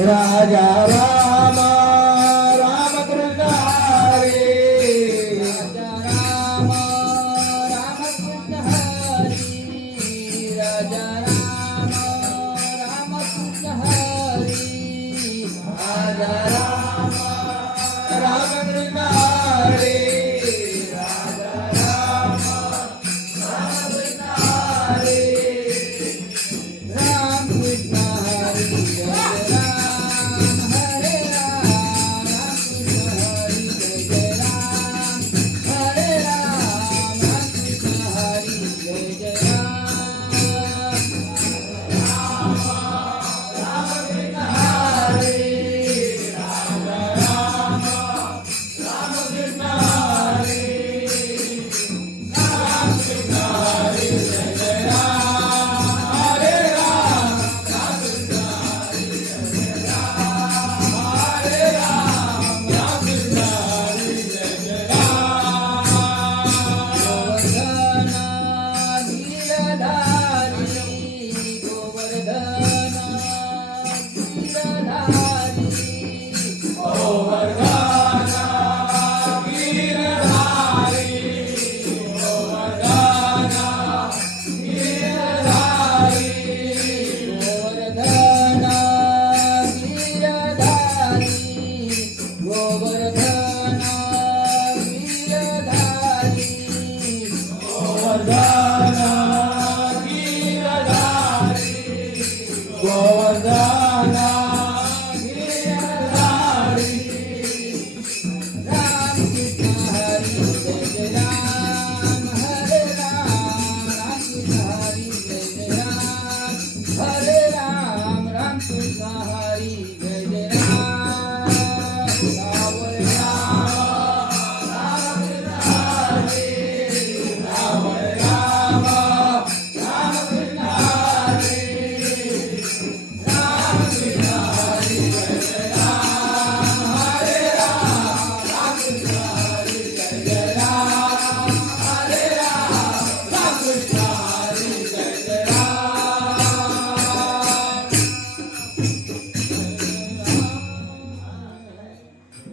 राजा राम राम कृष्ण हरी राजा राम राम कृष्ण हरी राजा राम राम कृष्ण हरी राजा राम राम कृष्ण हरी राजा राम राम कृष्ण हरी राम कृष्ण हरी जय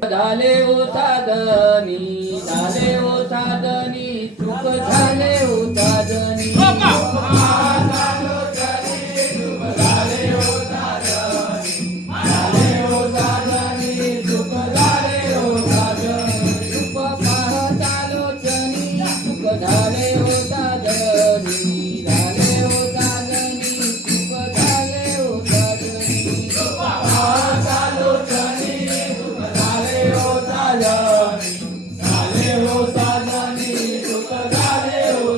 झाले ओ साधनी झाले ओ साधनी चूक झाले ओ साधनी झाले हो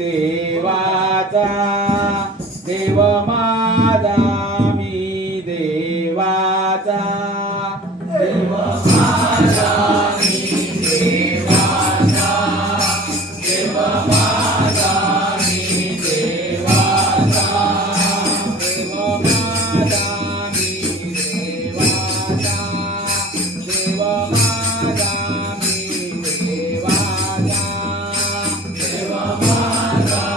देवाचा देव माझा मी देवाचा देव माझा मी देवाचा देव माझा मी देवाचा देव माझा मी देवाचा देव माझा मी देवाचा देव माझा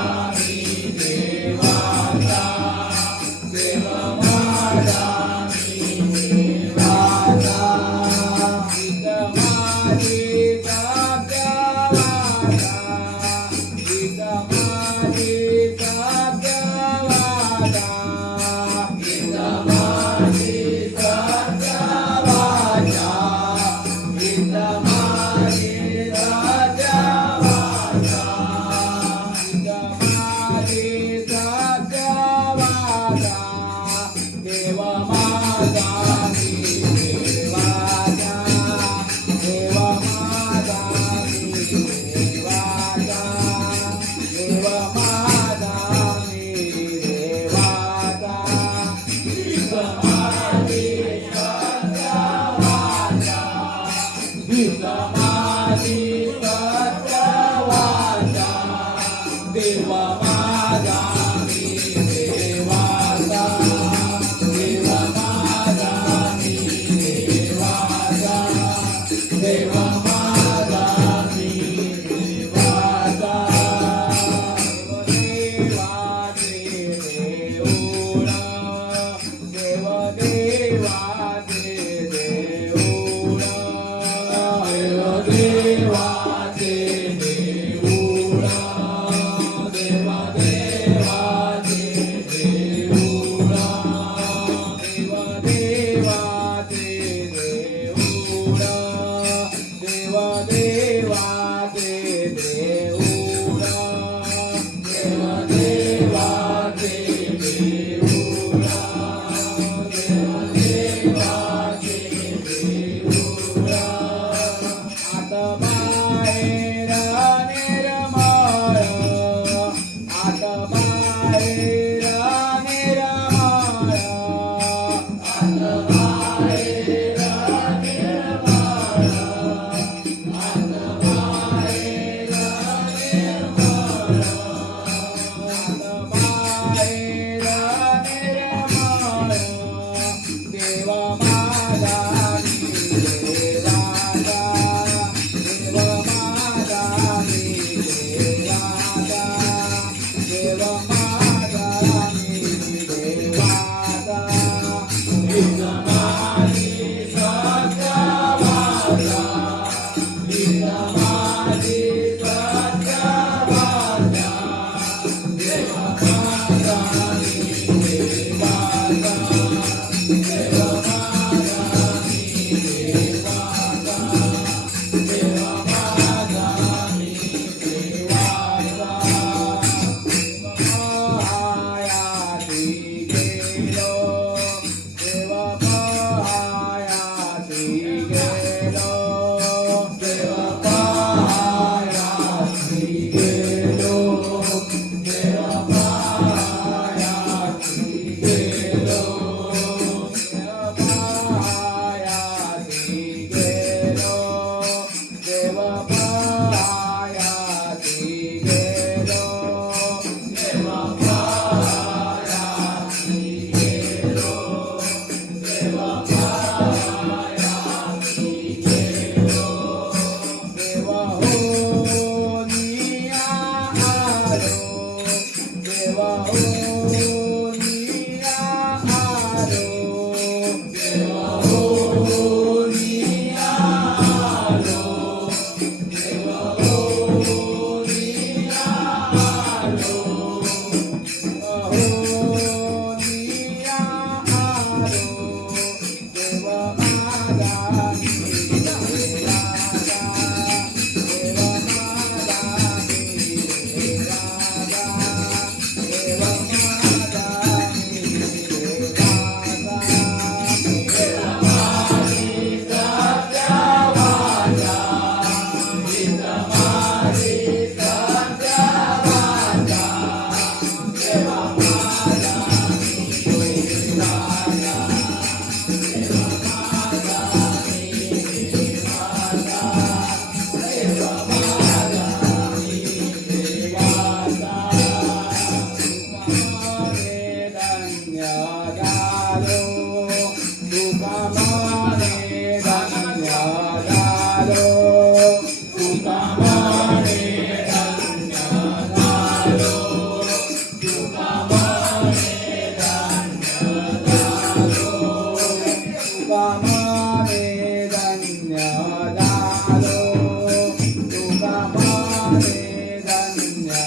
धन्य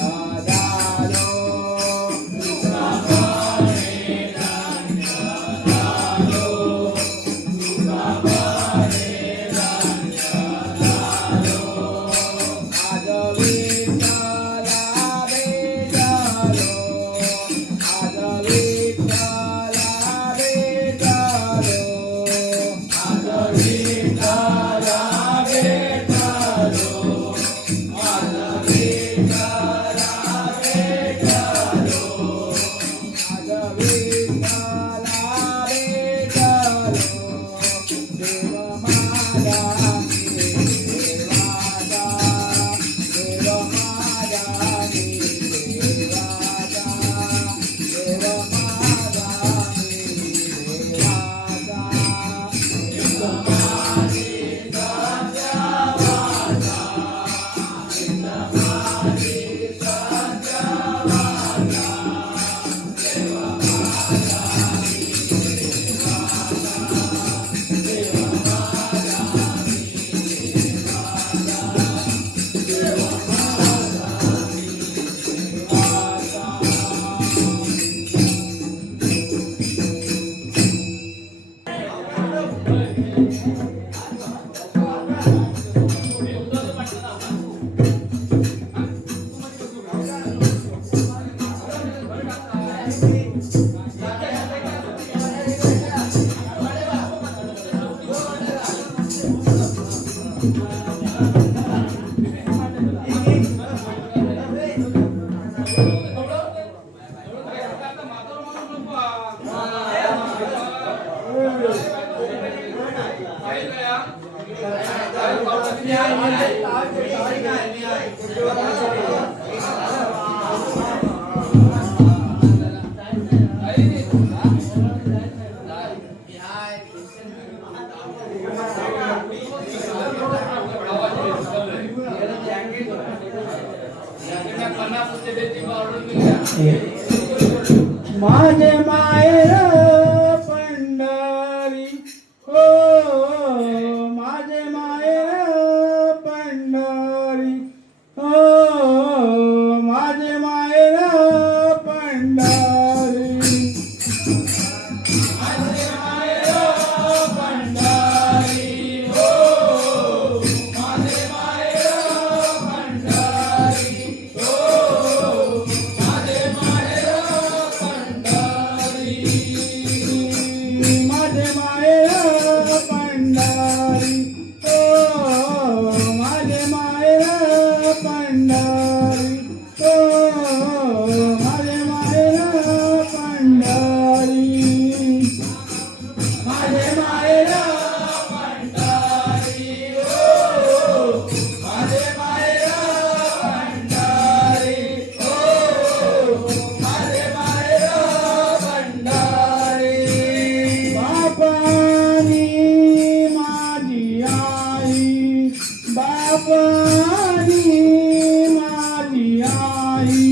झालो आज विठ्ठला भेटलो आज विठ्ठला भेटलो आज विठ्ठला भेटलो आज विठ्ठला भेटलो आज विठ्ठला भेटलो देव माझा देवाचा देव माझा देवाचा देव माझा देवाचा माझे माहेर पंढरी हो माझे माहेर पंढरी हो माझे माहेर पंढरी माझे माहेर पंढरी हो माझे माहेर पंढरी हो माझे माहेर पंढरी माझे माहेर पंढरी हो माझे माहेर पंढरी हो माझे माहेर पंढरी माझे माहेर पंढरी हो माझे माहेर पंढरी हो माझे माहेर पंढरी बापानी माझी आई बापानी माझी आई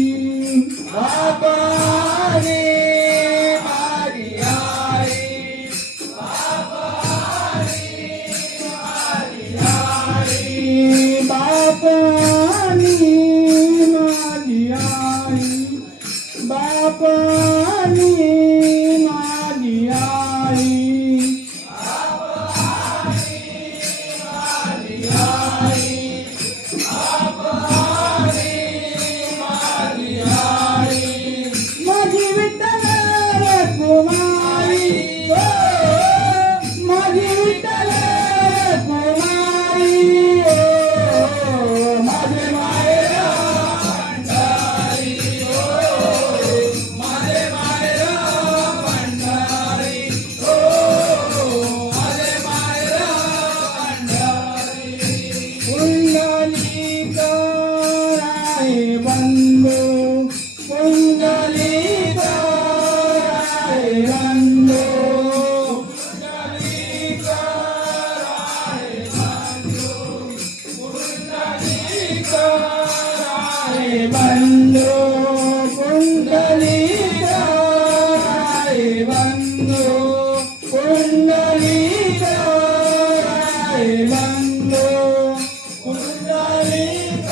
बापानी माझी आई बापानी माझी आई बापानी माझी आई माझी विठ्ठल कुमारी हो माझी विठ्ठल कुमारी हो माझे माहेर पंढरी हो माझे माहेर पंढरी हो माझे माहेर पंढरी पुंडलीकाराय बंधू पुंडलीकाराय बंधू पुंडलीकाराय बंधू पुंडलीकाराय बंधू पुंडलीकाराय बंधू पुंडलीकाराय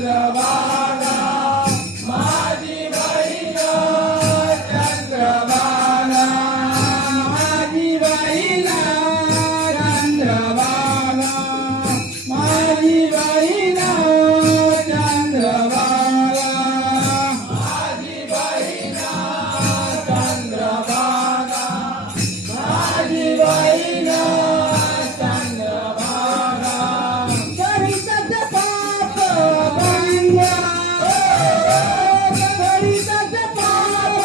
चंद्रभागा माझी बहीण चंद्रभागा माझी बहीण चंद्रभागा माझी बहीण चंद्रभागा माझी बहीण चंद्रभागा माझी बहीण चंद्रभागा गणिताचं पाप भंगा गणिताचं पाप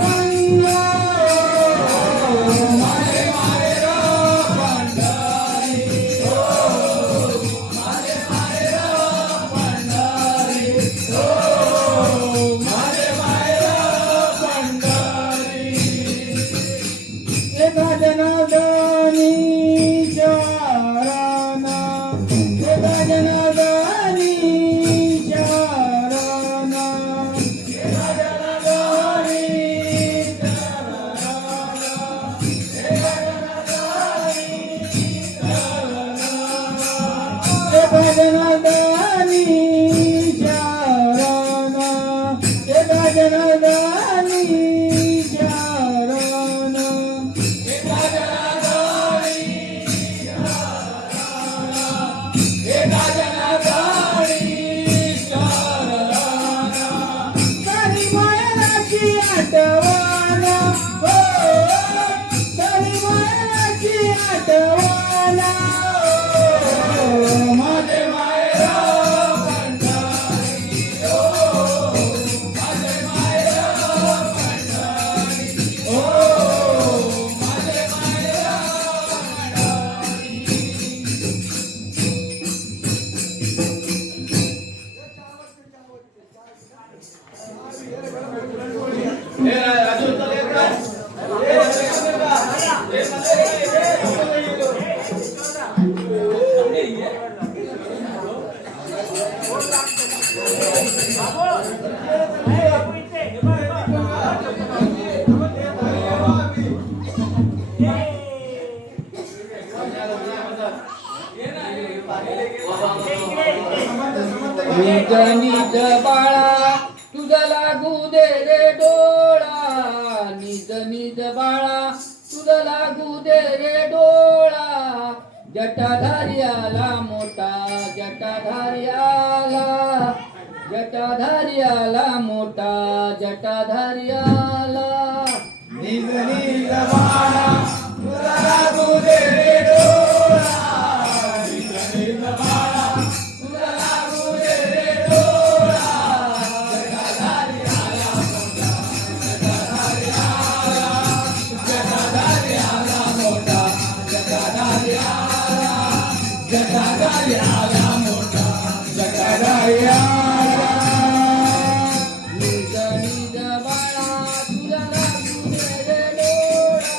भंगा मारे मारे रो पंढरी मारे मारे रो पंढरी मारे मारे रो पंढरी एका जनार्दनी शरण एका जनार्दनी शरण एका जनार्दनी एका जनार्दनी शरण एका जनार्दनी शरण एका जनार्दनी एका जनार्दनी शरण करी मायाची आठवण हो करी मायाची आठवण माझे मायरा पंढरी माझे मायरा पंढरी माझे मायरा निज निज बाळा तुझा लागू दे रे डोळा निज निज बाळा तुझा लागू दे रे डोळा जटाधारी आला मोठा जटाधारी आला जटाधारी आला मोठा जटाधारी आला निज निज बाळा तुझा लागू दे रे डोळा निज निज बाळा तुझा लागू दे रे डोळा जटाधारी आला मोठा जटाधारी आला मोठा जटाधारी आला जटाधारी आला मोठा जटाधारी आला निज निज बाळा तुझा लागू दे रे डोळा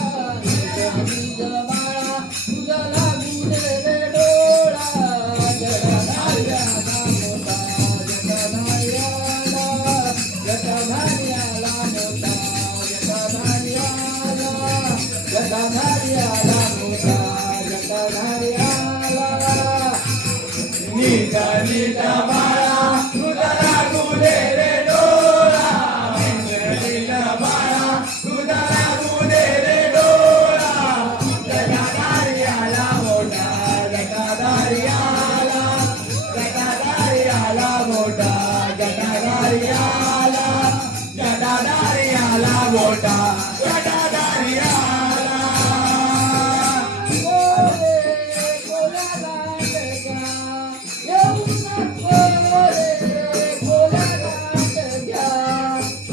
निज निज बाळा तुझा लागू दे रे डोळा जटाधारी आला मोठा जटाधारी आला जटाधारी आला मोठा जटाधारी आला जटाधारी आला मोठा जटाधारी आला निज निज बाळा तुझा लागू दे रे डोळा निज निज बाळा तुझा लागू दे रे डोळा जटाधारी आला मोठा जटाधारी आला जटाधारी आला मोठा जटाधारी आला जटाधारी आला मोठा जटाधारी आला कोरे कोला लांडगा येऊ नको रे कोला लांडगा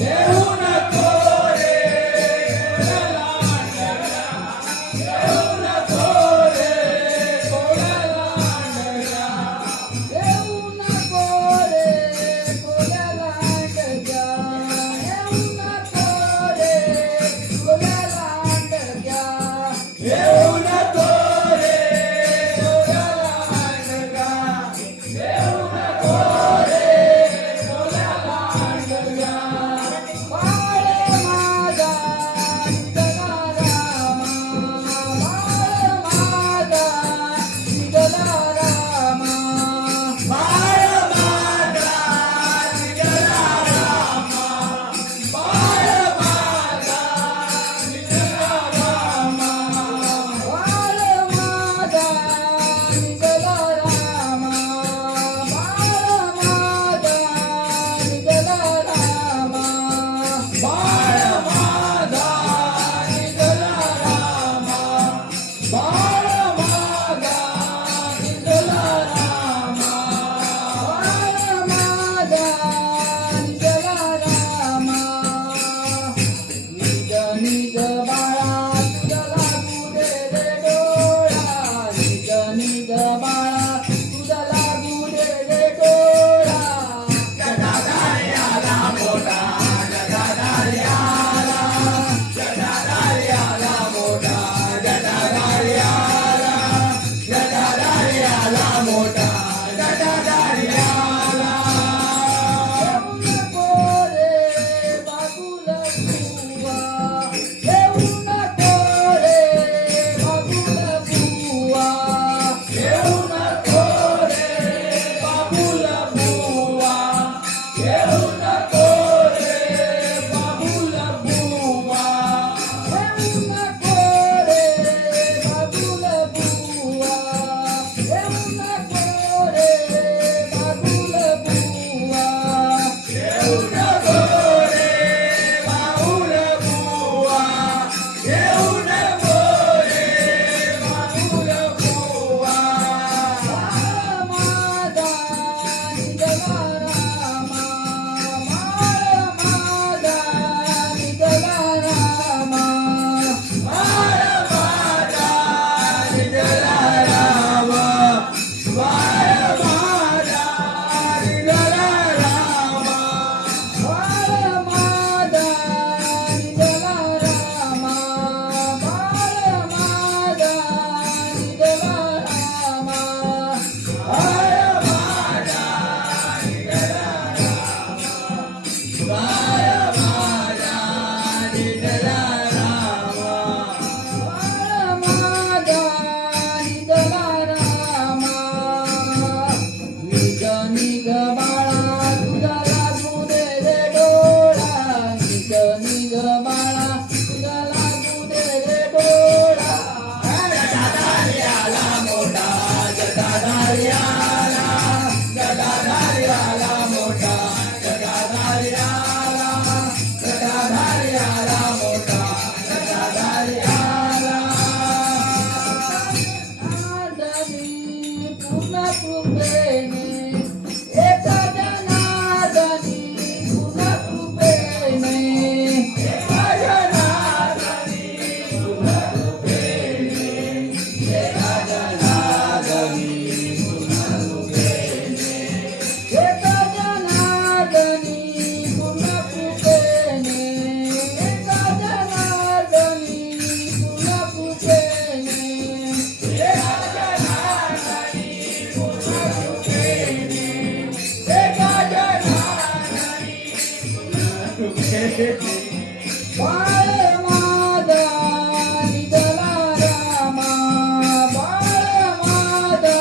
येऊ नको रे येऊ नको रे कोला लांडगा येऊ नको रे कोला लांडगा येऊ नको रे घेते बाळ माझा निजला रामा, बाळ माझा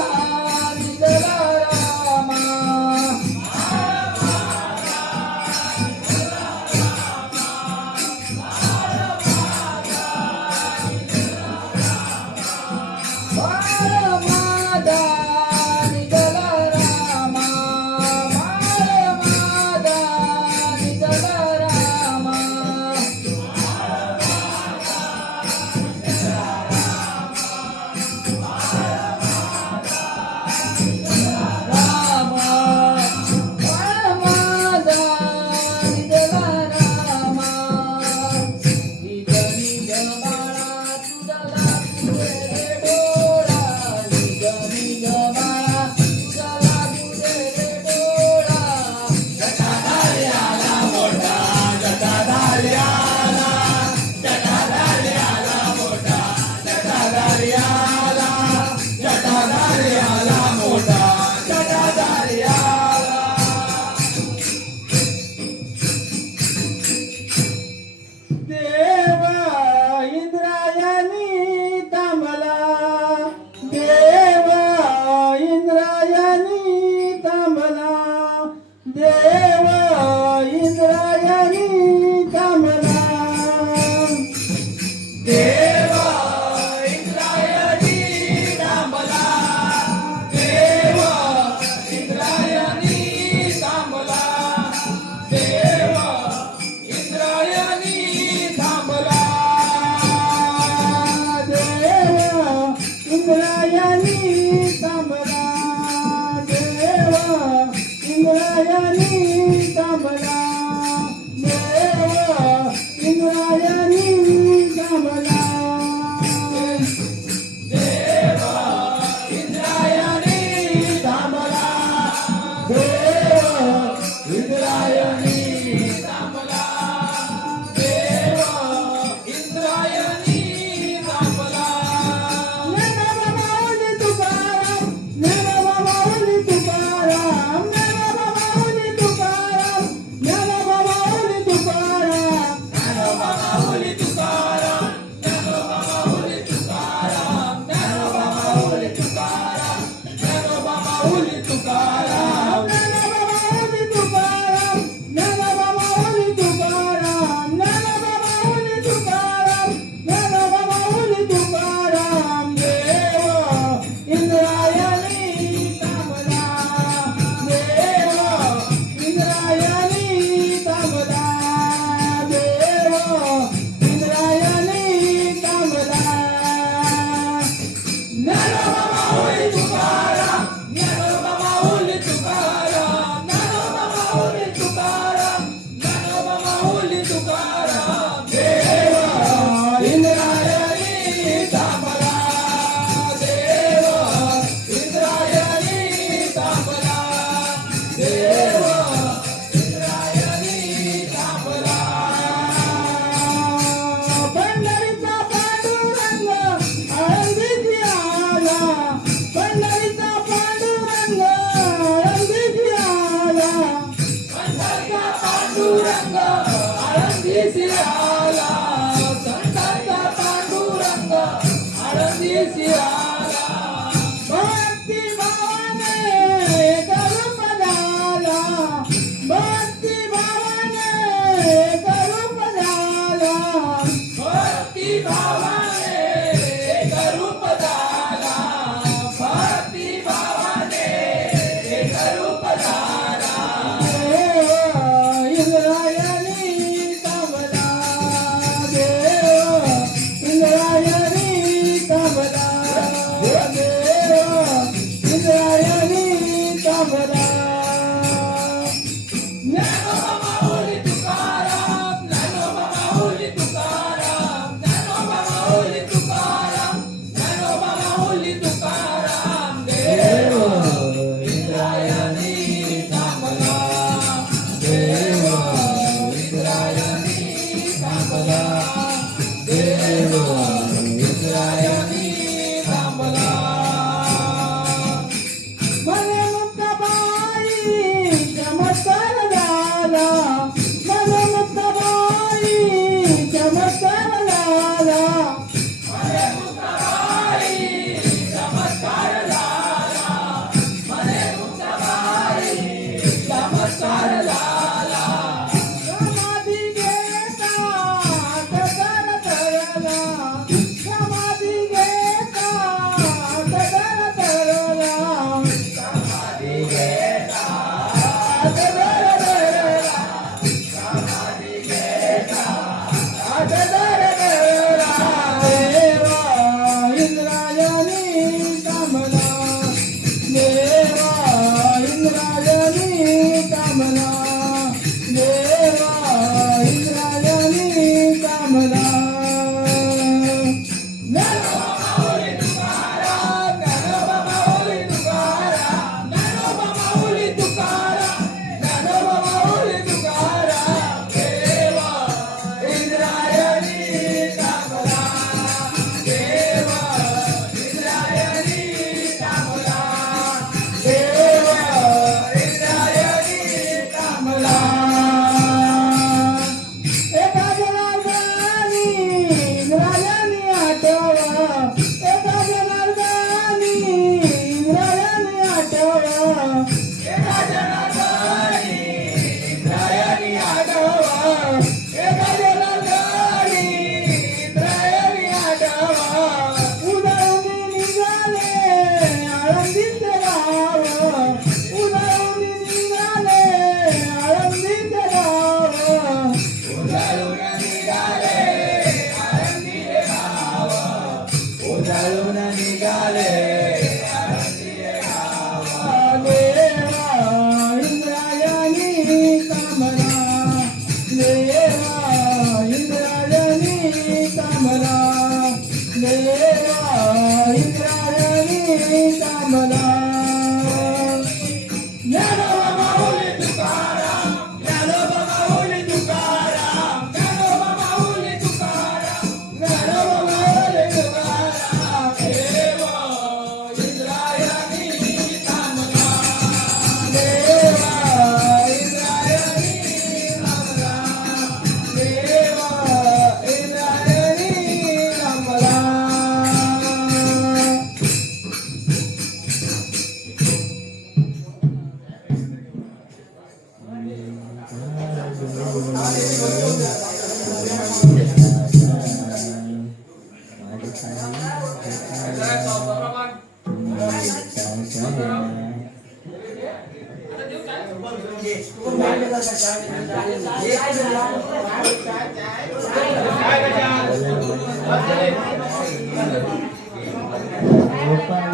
निजला रामा. बाळ माझा निजला रामा, बाळ माझा निजला रामा. रामा बाळ माझा निजला रामा. निज निज बाळा तुझा लागू रे डोळा, निज निज बाळा तुझा लागू रे डोळा. जटाधारी आला मोठा जटाधारी आला जटाधारी आला मोठा जटाधारी आला जटाधारी आला मोठा जटाधारी आला देवा इंद्रायणी थांबला देवा इंद्रायणी थांबला देवा इंद्रायणी थांबला देवा इंद्रायणी थांबला देवा इंद्रायणी थांबला देवा इंद्रायणी थांबला देवा इंद्रायणी थांबला देवा इंद्रायणी थांबला देवा इंद्रायणी थांबला देवा इंद्रायणी थांबला देवा इंद्रायणी थांबला देवा इंद्रायणी थांबला ज्ञानोबा माऊली तुकाराम ज्ञानोबा माऊली तुकाराम ज्ञानोबा माऊली तुकाराम ज्ञानोबा माऊली तुकाराम ज्ञानोबा माऊली तुकाराम ज्ञानोबा माऊली तुकाराम ज्ञानोबा माऊली तुकाराम ज्ञानोबा माऊली तुकाराम ज्ञानोबा माऊली तुकाराम ज्ञानोबा माऊली तुकाराम ज्ञानोबा माऊली तुकाराम ज्ञानोबा माऊली तुकाराम देवा इंद्रायणी थांबला देवा इंद्रायणी थांबला देवा इंद्रायणी थांबला ज्ञानोबा माऊली तुकाराम ज्ञानोबा माऊली तुकाराम ज्ञानोबा माऊली तुकाराम ज्ञानोबा माऊली तुकाराम देवा इंद्रायणी थांबला देवा इंद्रायणी थांबला देवा इंद्रायणी थांबला पंढरीचा पांडुरंग आळंदीची आला पंढरीचा पांडुरंग आळंदीची आला पंढरीचा पांडुरंग आळंदीची आला संतांचा पांडुरंग आळंदीची आला भक्ती भावाने करूप झाला भक्ती भावाने करूप झाला भक्ती भावाने करूप झाला भक्ती भावाने करूप झाला इंद्रायणी थांबला कामला देवा इंद्रायणी कामला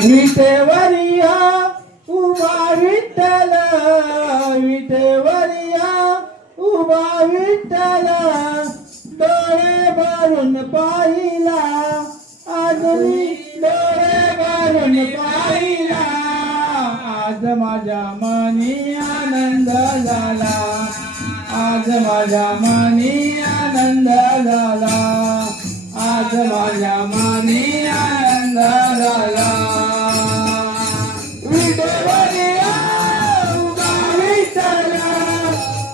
विटेवरिया उभा विठ्ठल विटेवरिया उभा विठ्ठल डोळे भरून पाहिला आज मी डोळे भरून पाहिला आज माझ्या मनी आनंद झाला आज माझ्या मनी आनंद झाला आज माझ्या मनी आनंद झाला विटेवरिया उभा विठ्ठल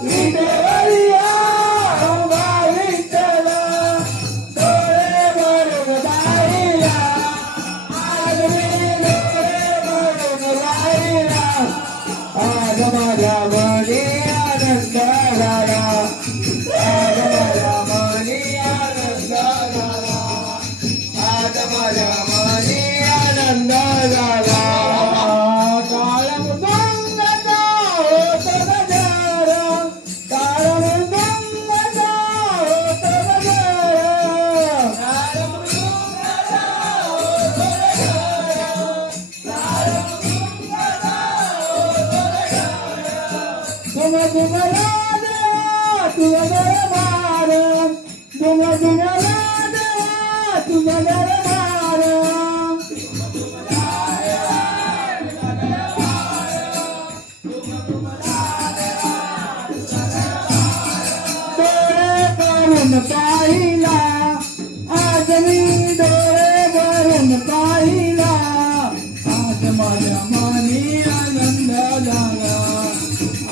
विटेवरिया उभा विठ्ठल डोळे भरून पाहिला आज मी डोळे भरून पाहिला आज माझ्या मनी आनंद झाला आज माझ्या मनी आनंद झाला आज माझ्या मनी आनंद झाला काळ मृदंगाचा होत गजर काळ मृदंगाचा होत गजर काळ मृदंगाचा होत गजर काळ मृदंगाचा होत गजर तुमला देवा तुझा दरबार तुमला देवा तुझा दरबार डोळे भरून पाहिला आज मी डोळे भरून पाहिला आज माझ्या मनी आनंद झाला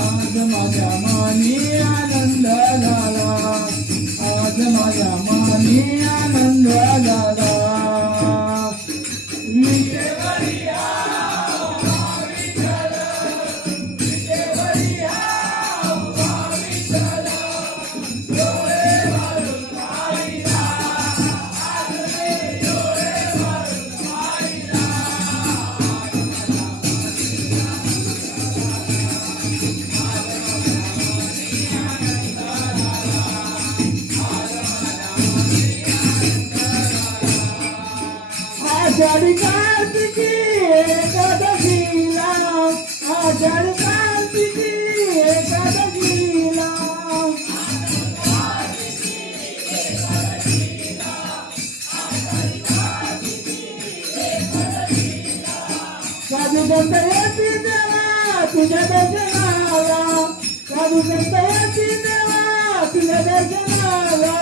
आज माझ्या मनी आनंद झाला आज माझ्या मनी आनंद झाला विटेवरिया आषाढी कार्तिकी एकादशीला आषाढी कार्तिकी एकादशीला संत येती देवा तुझ्या दर्शनाला, साधू संत येती देवा तुझ्या दर्शनाला.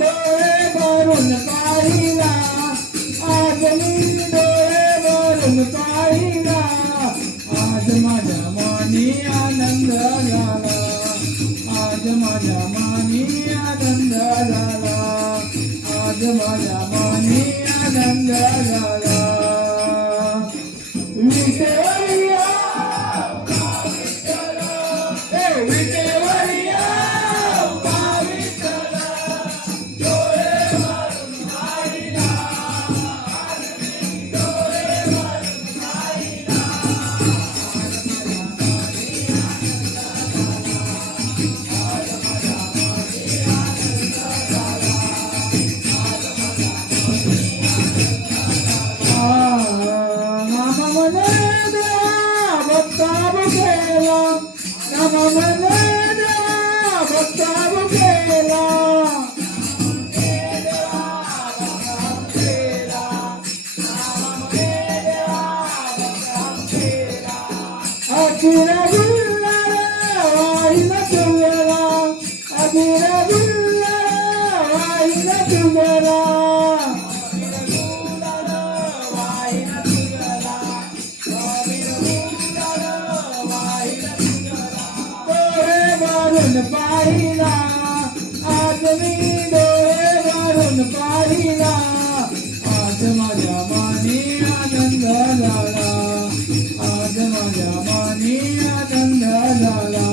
डोळे भरून पाहिला आज मी, डोळे भरून पाहिला आज माझ्या मनी आनंद झाला, आज माझ्या मनी आनंद झाला, आज माझ्या मनी आनंद झाला. विटेवरिया विटेवरिया पाहिला आज मी, डोळे भरून पाहिला आज माझ्या मनी आनंद झाला, आज माझ्या मनी आनंद झाला,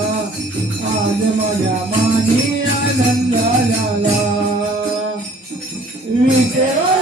आज माझ्या मनी आनंद झाला. विटेवरिया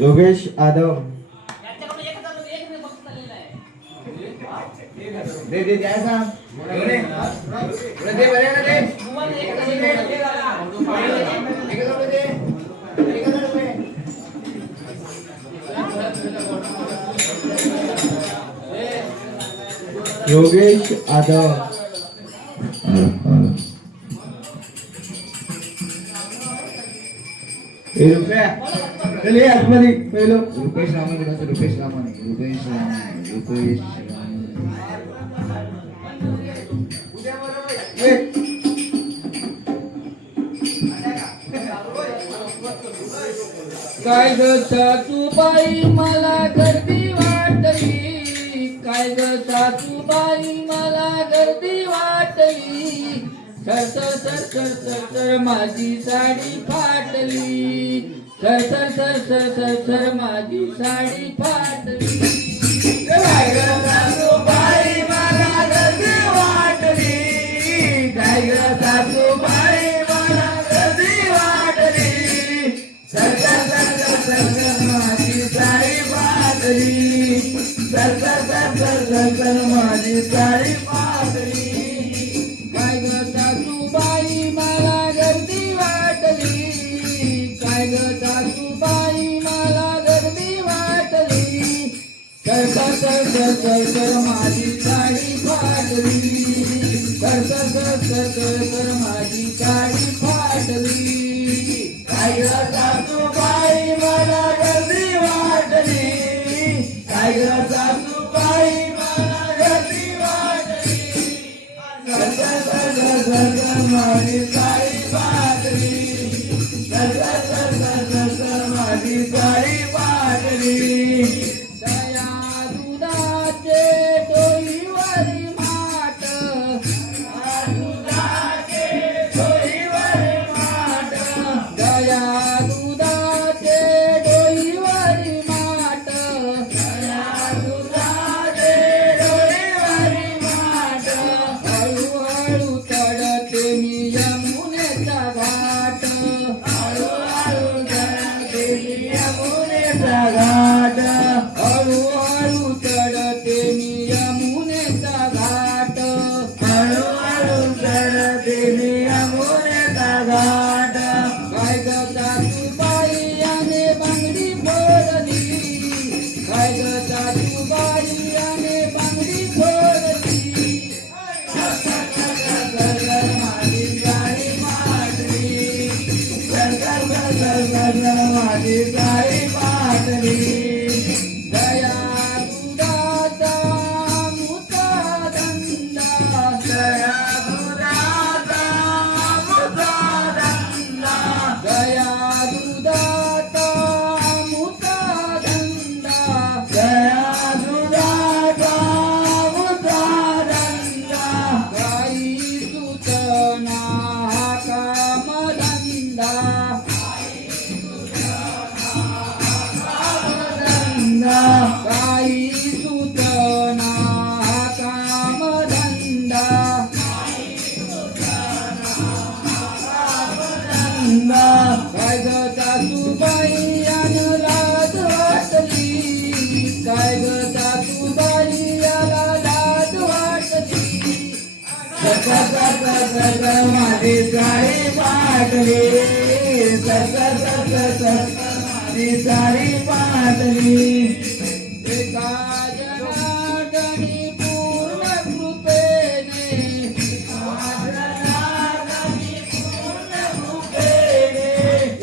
योगेश आदव दे दे काय सांग दे बरे ना दे योगेश आदव रुपया चलिए आतमध्ये पहिलो रुपेश रामाने कसं रुपेश रामाने काय ग सासूबाई मला गर्दी वाटली, काय ग सासूबाई मला गर्दी वाटली, sir sir sir sir sir sir माझी साडी फाटली, sir sir sir sir sir sir माझी साडी फाटली. काय ग सासूबाई मला गर्दी वाटली, काय ग सासूबाई मला गर्दी वाटली, sir sir sir sir sir माझी साडी फाटली, sir sir sir sir sir sir माझी साडी फाटली. काय ग सासूबाई मला गर्दी वाटली, काय ग सासूबाई मला गर्दी वाटली, sir sir sir sir sir sir माझी साडी फाटली, sir sir sir sir sir sir माझी साडी फाटली. काय ग सासूबाई मला गर्दी वाटली, काय ग सासूबाई मला गर्दी वाटली, sir sir sir sir sir माझी साडी फाटली. साडी पाटली दया दुधाचे डोईवरी माठ दुधाचे डोईवरी माठ दया दुधाचे डोईवरी माठ दुधाचे डोईवरी माठ हळूहळू चढते मी यमुनेचा घाट हळूहळू चढते मी यमुनेचा घाट हळूहळू चढते मी यमुनेचा घाट हळूहळू चढते मी यमुनेचा घाट काय ग सासूबाई याने बांगडी फोडली काय ग सासूबाई याने बांगडी फोडली माझी साडी पाटली माझी साडी पाटली दया दुधाचा मुता धंदा दया दुधाचा मुद्दा धंदा दया दुधाचा मुता धंदा दया दुधाचा मुद्दा धंदा गाई सुतना हा कामधंदा धंदा गाई सुतना हा कामधंदा धंदा काय ग सासूबाई यानं लाज वाटली काय ग सासूबाई याला लाज वाटली माझी साडी पाटली माझी साडी पाटली एका जनार्दनी पूर्ण कृपेने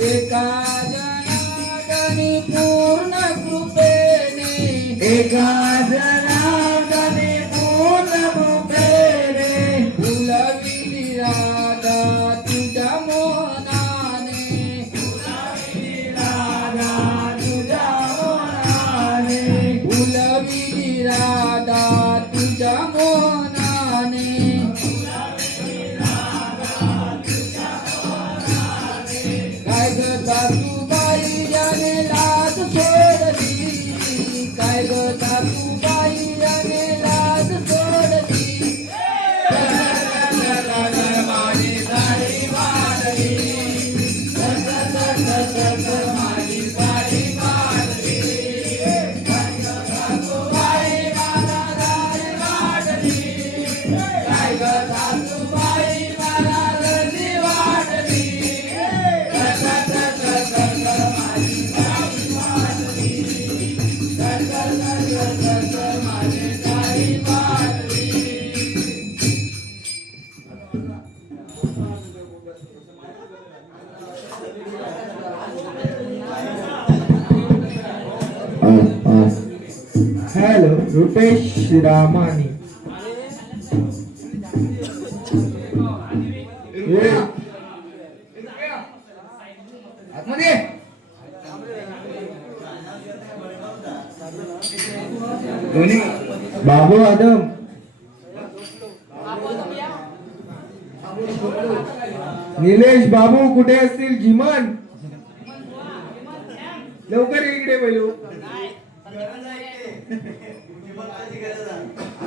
एका जनार्दनी पूर्ण कृपेने एका जनार्दनी पूर्ण रूपेने फुलविली राधा तुझ्या मोहनाने राधा तुझ्या मनाने फुलविली राधा तुझ्या मोहनाने काय ग सासूबाई याने लाज सोडली काय ग सासूबाई याने लाज सोडली माझी साडी पाटली माझी साडी पाटली सासूबाई मला साडी पाटली काय ग सासूबाई मला रंगी वाटली माझी साडी पाटली माझी साडी पाटली हॅलो रुपेश रामानी आतमध्ये दोन्ही बाबू आदम निलेश बाबू कुठे असतील जिमन लवकर ये इकडे पहिलो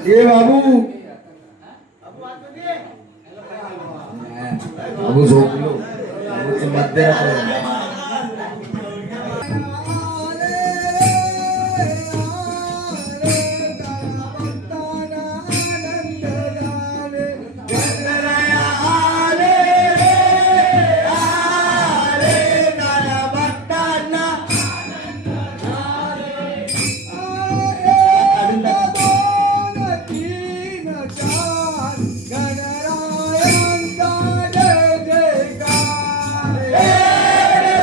ये बाबू बाबू झोपलो बाबूचं मध्यरात्र जय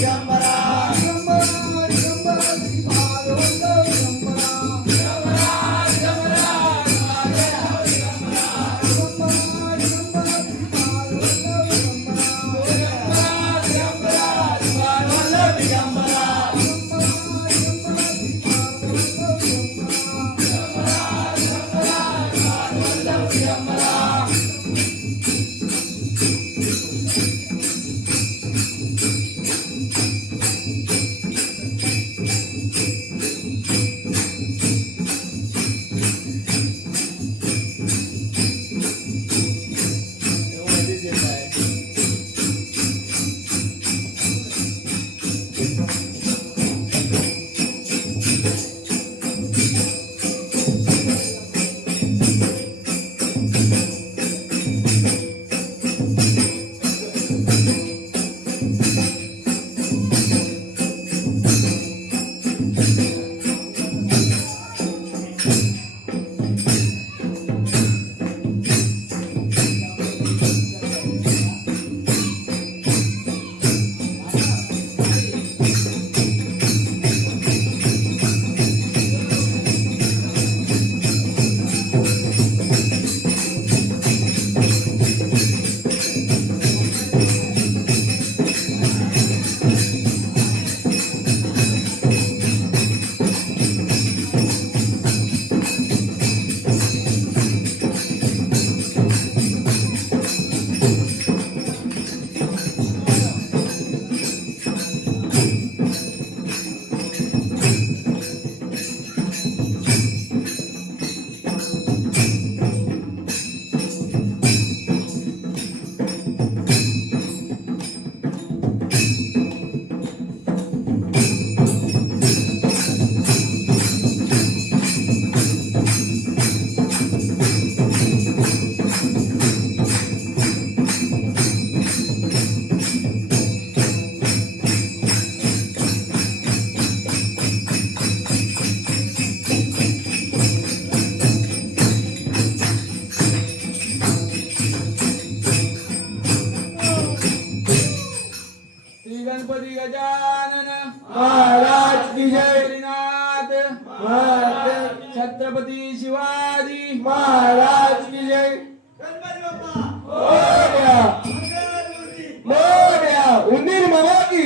दिगंबरा श्री गणपती गजानन महाराज की जय श्रीनाथ महाराज छत्रपती शिवाजी महाराज की जय गणपती बाप्पा मोरया मंगलमूर्ती मोरया उंदीर मामा की